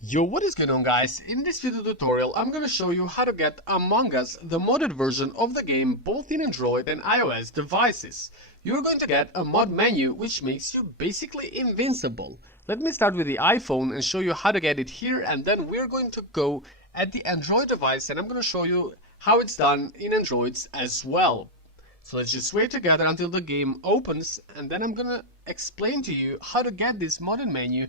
Yo, what is going on, guys? In this video tutorial I'm gonna show you how to get Among Us, the modded version of the game, both in Android and iOS devices. You're going to get a mod menu which makes you basically invincible. Let me start with the iPhone and show you how to get it here, and then we're going to go at the Android device and I'm gonna show you how it's done in Androids as well. So let's just wait together until the game opens, and then I'm gonna explain to you how to get this modded menu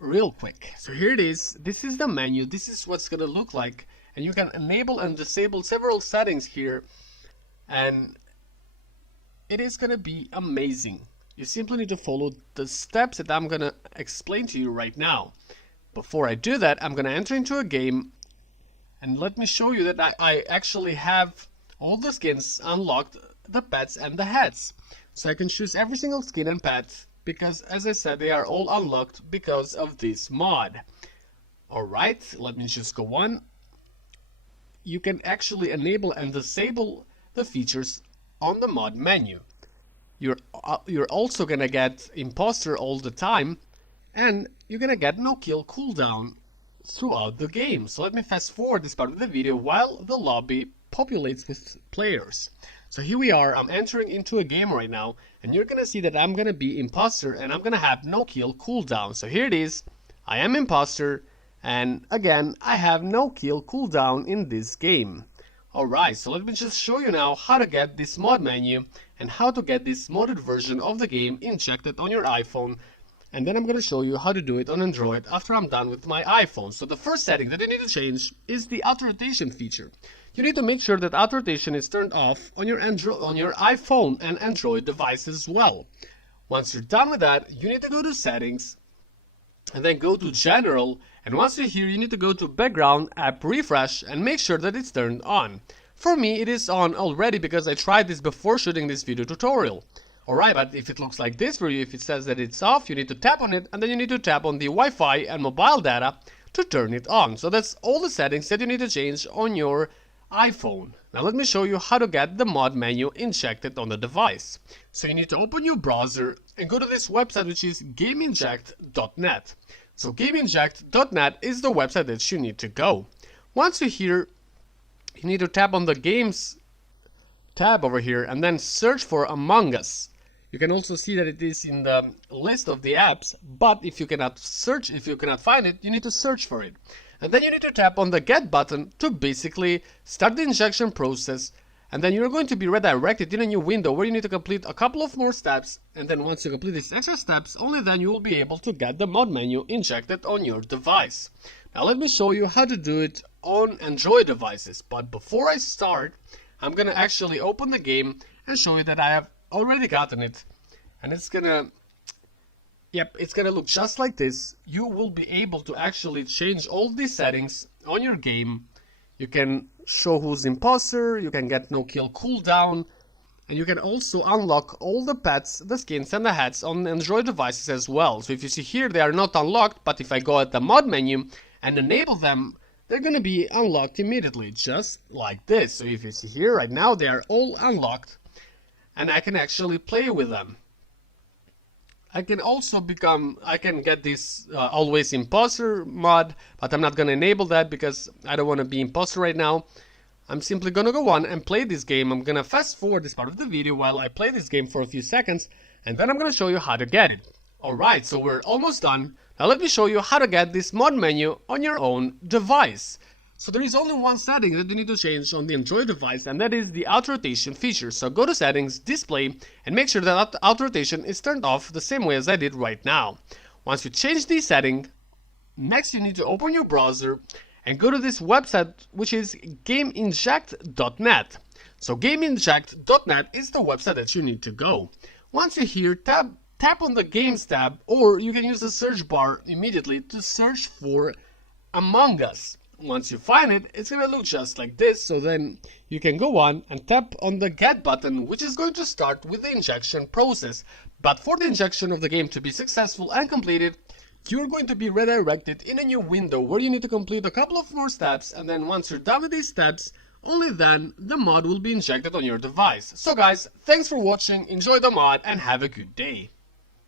real quick. So here it is. This is the menu. This is what's gonna look like, and you can enable and disable several settings here, and it is gonna be amazing. You simply need to follow the steps that I'm gonna explain to you right now. Before I do that, I'm gonna enter into a game, and let me show you that I actually have all the skins unlocked, the pets and the hats. So I can choose every single skin and pet, because as I said, they are all unlocked because of this mod. Alright, let me just go on. You can actually enable and disable the features on the mod menu. You're also gonna get Imposter all the time, and you're gonna get no kill cooldown throughout the game. So let me fast forward this part of the video while the lobby populates with players. So here we are, I'm entering into a game right now, and you're gonna see that I'm gonna be Imposter and I'm gonna have no kill cooldown. So here it is, I am Imposter, and again, I have no kill cooldown in this game. Alright, so let me just show you now how to get this mod menu and how to get this modded version of the game injected on your iPhone. And then I'm gonna show you how to do it on Android after I'm done with my iPhone. So the first setting that you need to change is the auto rotation feature. You need to make sure that auto rotation is turned off on your iPhone and Android device as well. Once you're done with that, you need to go to settings and then go to general, and once you're here you need to go to background app refresh and make sure that it's turned on. For me it is on already because I tried this before shooting this video tutorial. Alright, but if it looks like this for you, if it says that it's off, you need to tap on it, and then you need to tap on the Wi-Fi and mobile data to turn it on. So that's all the settings that you need to change on your iPhone. Now let me show you how to get the mod menu injected on the device. So you need to open your browser and go to this website, which is gameinject.net. So gameinject.net is the website that you need to go. Once you're here, you need to tap on the games tab over here and then search for Among Us. You can also see that it is in the list of the apps, but if you cannot find it, you need to search for it. And then you need to tap on the get button to basically start the injection process, and then you're going to be redirected in a new window where you need to complete a couple of more steps, and then once you complete these extra steps, only then you will be able to get the mod menu injected on your device. Now let me show you how to do it on Android devices, but before I start, I'm gonna actually open the game and show you that I have already gotten it, and it's gonna look just like this. You will be able to actually change all these settings on your game. You can show who's Imposter, you can get no kill cooldown, and you can also unlock all the pets, the skins and the hats on Android devices as well. So if you see here, they are not unlocked, but if I go at the mod menu and enable them, they're gonna be unlocked immediately, just like this. So if you see here right now, they are all unlocked, and I can actually play with them. I can get this always imposter mod, but I'm not gonna enable that because I don't want to be imposter right now. I'm simply gonna go on and play this game. I'm gonna fast forward this part of the video while I play this game for a few seconds, and then I'm gonna show you how to get it. Alright, so we're almost done. Now let me show you how to get this mod menu on your own device. So there is only one setting that you need to change on the Android device, and that is the auto rotation feature. So go to settings, display, and make sure that auto rotation is turned off the same way as I did right now. Once you change the setting, next you need to open your browser and go to this website, which is gameinject.net. So gameinject.net is the website that you need to go. Once you're here, tap on the games tab, or you can use the search bar immediately to search for Among Us. Once you find it, it's gonna look just like this, so then you can go on and tap on the get button, which is going to start with the injection process. But for the injection of the game to be successful and completed, you're going to be redirected in a new window where you need to complete a couple of more steps, and then once you're done with these steps, only then the mod will be injected on your device. So guys, thanks for watching, enjoy the mod and have a good day.